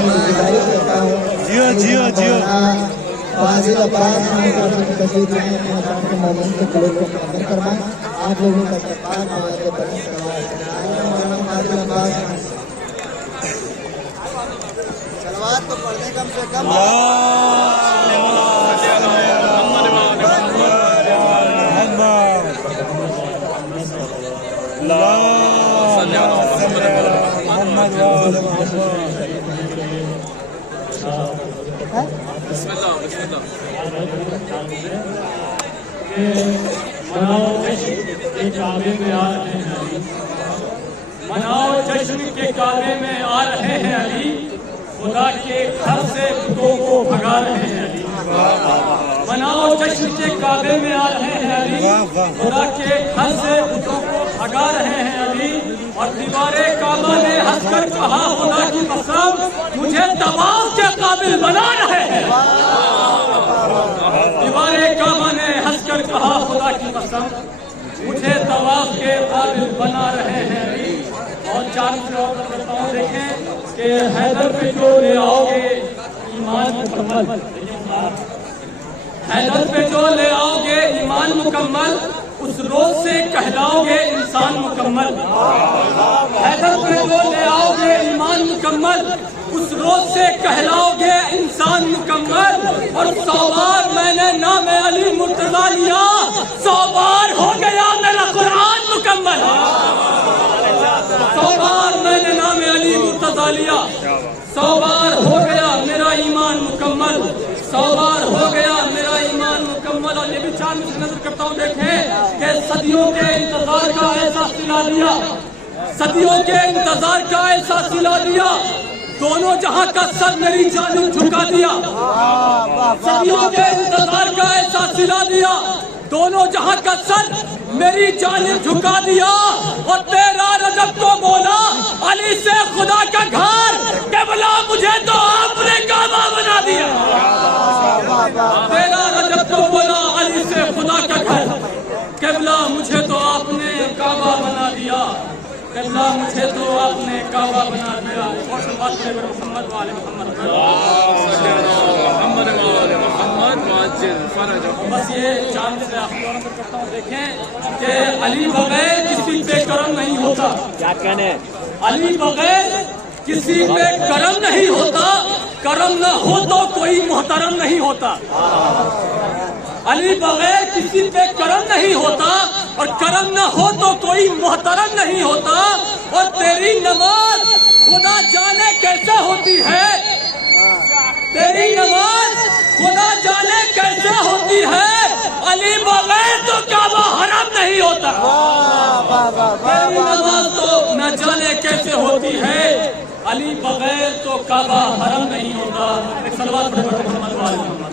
जियो जियो जियो फाजिल अब्बास तशरीफ लाए अपने अकाउंट के माध्यम से क्लोज को अंदर करवाएं। आप लोगों का इस्तकबाल आवाज़ पर फाजिल अब्बास सलवात तो पढ़ने कम से कम मनाओ जश्न के काबे में आ रहे हैं अली, खुदा के घर से बुतों को भगा रहे हैं अली। मनाओ जश्न के काबे में आ रहे हैं अली, खुदा के घर से बुतों को भगा रहे हैं अली। और दीवारे काबा ने हंसकर कहा खुदा की कसम मुझे तवाफ के काबिल बना रहे हैं। दीवारे काबा ने हंसकर कहा खुदा की कसम मुझे तवाफ के काबिल बना रहे हैं अली। और चार बताओ देखें कि हैदर पे जो ले आओगे ईमान मुकम्मल, हैदर पे जो ले आओगे ईमान मुकम्मल, उस रोज से कहलाओगे इंसान मुकम्मल। हैदर पे जो ले आओगे ईमान मुकम्मल, उस रोज से कहलाओगे इंसान मुकम्मल। और 100 बार मैंने नाम अली मुर्तजा लिया, 100 बार हो गया मेरा कुरान मुकम्मल। 100 बार मैंने नाम अली मुर्तजा लिया, 100 बार हो गया मेरा ईमान मुकम्मल, 100 बार हो गया मेरा ईमान मुकम्मल। और ये भी चार मिनट नजर करता हूँ देखें कि सदियों के इंतजार का ऐसा सिला दिया, सदियों के इंतजार का ऐसा सिला दिया, दोनों जहां का सर मेरी जानिब झुका दिया। सदियों के इंतजार का ऐसा सिला दिया, दोनों जहां का सर मेरी जानिब झुका दिया। और तेरा रजब को बोला अली से खुदा का घर, क़िबला मुझे तो आपने काबा बना दिया। तेरा रजब को बोला अली से खुदा का घर, क़िबला मुझे तो आपने काबा बना दिया, क़िबला मुझे तो आपने काबा बना दिया। और बात करें मोहम्मद वाले मोहम्मद, बस ये चांद से आपको करता हूँ देखें कि अली बगैर किसी पे करम नहीं होता। क्या कहने, अली बगैर किसी पे करम नहीं होता, करम न हो तो कोई मोहतरम नहीं होता। अली बगैर किसी पे करम नहीं होता, और करम न हो तो कोई मोहतरम नहीं होता। और तेरी नमाज खुदा जाने कैसे होती है, तेरी नमाज खुदा जाने कैसे होती है, अली बगैर तो काबा हरम नहीं होता। तेरी नमाज तो न जाने कैसे होती है, अली बगैर तो काबा हरम नहीं होता। एक सलवात पढ़ो मोहम्मद वाले मोहम्मद।